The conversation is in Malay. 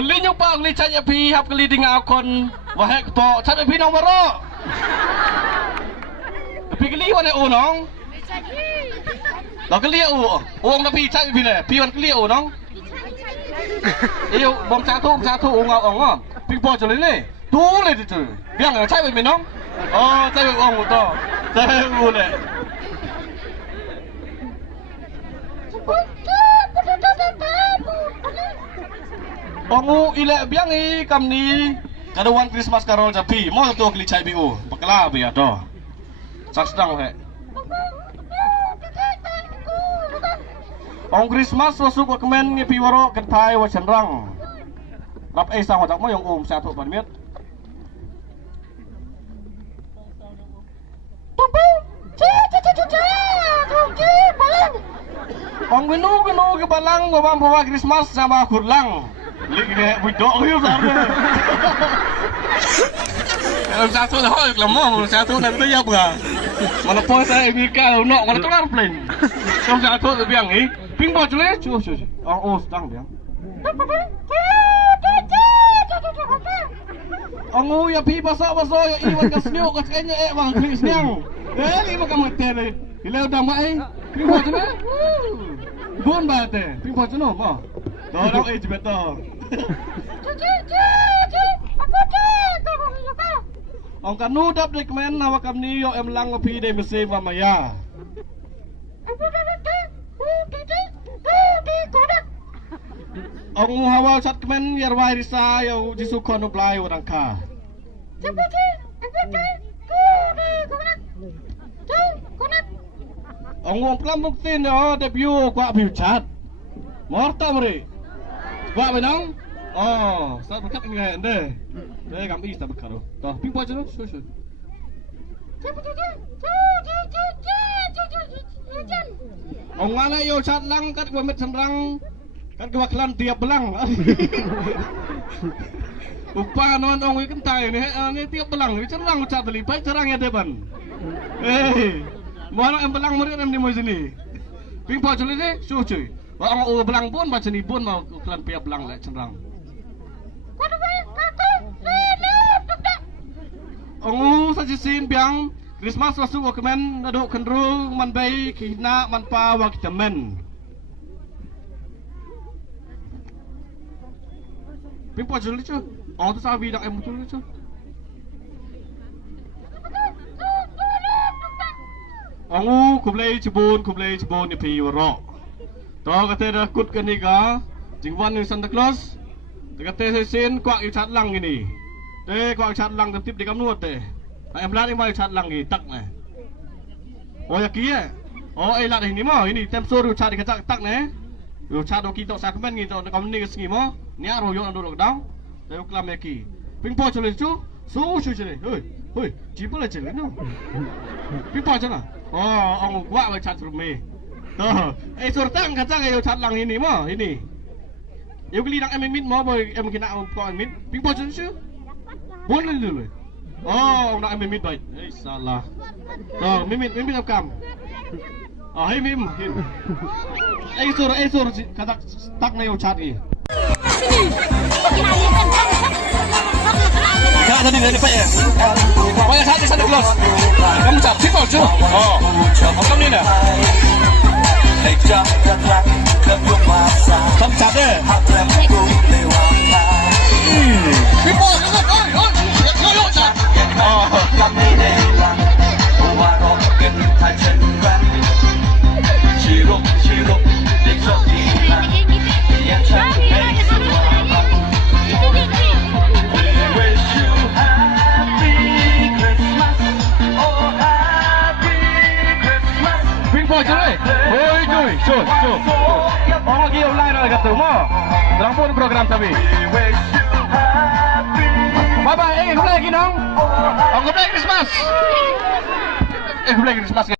beli nyupa beli caya pi hap kali dengan akon wahek to caya pi nong baro pi kali wane unong lo kali uang tapi caya pi ne pi wan kali unong iyo bom satu ungau ong pi po jole ne tu le tu biang caya pi nong oh caya ong to caya ule Ongu ilek biang i kam ni kaduan Christmas karol japi mau tu kli cai biu bakla biar do sak sedang he Ong Christmas masuk ke kemen ni piwaro ketai wa cenrang rap sang tak mo yang satu pan miet Ong genu ke balang babam bawa Christmas sama kurlang Lihat budok tu sana. Satu dah hal lama, satu nak tu ya apa? Mana pun saya Amerika, nak mana tu airplane. Satu tu biang ni, ping bot le, cuh. Oh, sedang biang. Angu ya pi basa ya iwan kasnyo kasenya bang kling snyang. Ni makan mate le. Hilau dah mai. Ping bot le. Bon bate, ping bot no ma. Dah betul. Ông kanu đáp đề comment nào cầm ni yo em lang phi đề mc và maya. Ông hawa chat comment yarwai risa yo jisu kono blai orang ka. Ông pelam buktin yo debut kwa view chat. Morta mri. Kwa benang? Oh, saya berkat ni kan deh. Deh kami kita berkat tu. Dah, ping po je tu. Sure. Ông mana yo chat lang kat gua met semrang. Kat gua klan tiap belang. Upa non ong kentai ni tiap belang. Cerang chat beli, baik cerang ya depan. Mana em belang murid em di mana sini? Ping po je ni, sure cuy. Orang belang pun macam ni pun mau klan pihak belang lah cenderang. Ongu saja sin biang Christmas masuk wakemen aduk kendru man bay kina man pa wakitamen. Pimpo juli cu. Oh tu sabi dak em betul cu. Ongu kublai cebun ni pi warok. Tahu kata dah kut ke ni ka, jingwan ni Santa Claus. Kata sen kuak yu chat lang ini. Kuak chat lang tip di kamnuat teh. Em lat mai chat lang ni tak ne. Oh ya kia. Oh lat ini mah ini temsur yu chat di kacak tak ne. Yu chat do kita sakmen ni tau kam ni kesengi mah. Ni aro yo ando dang. Tahu kelam leki. Pingpo chole chu. Su chole. Hoi. Jipa la chole no. Pingpo chana. Oh ong kuak mai chat rumah. Surtang kacang ayo chat lang ini mah ini. Yo kali nak emit mau boy em kena kau emit. Ping po je. Boleh dulu. Oh, nak emit baik. Salah. Oh, mimit kam. Oh, mim. Sur kata tak na yo chat ni. Kak tadi dari Pak ya. Pokoknya saat di Santa Claus. Kamu chat people cu. Oh. Kamu ni dah. Không chặt đấy. Cái bò nó ơi chặt. Ping po cuy. Oi cuy. Cuy. Orang lagi online lah kata mo. Dalam pun program tapi. Bye bye. Kembali lagi dong. Kembali Christmas. Kembali Christmas.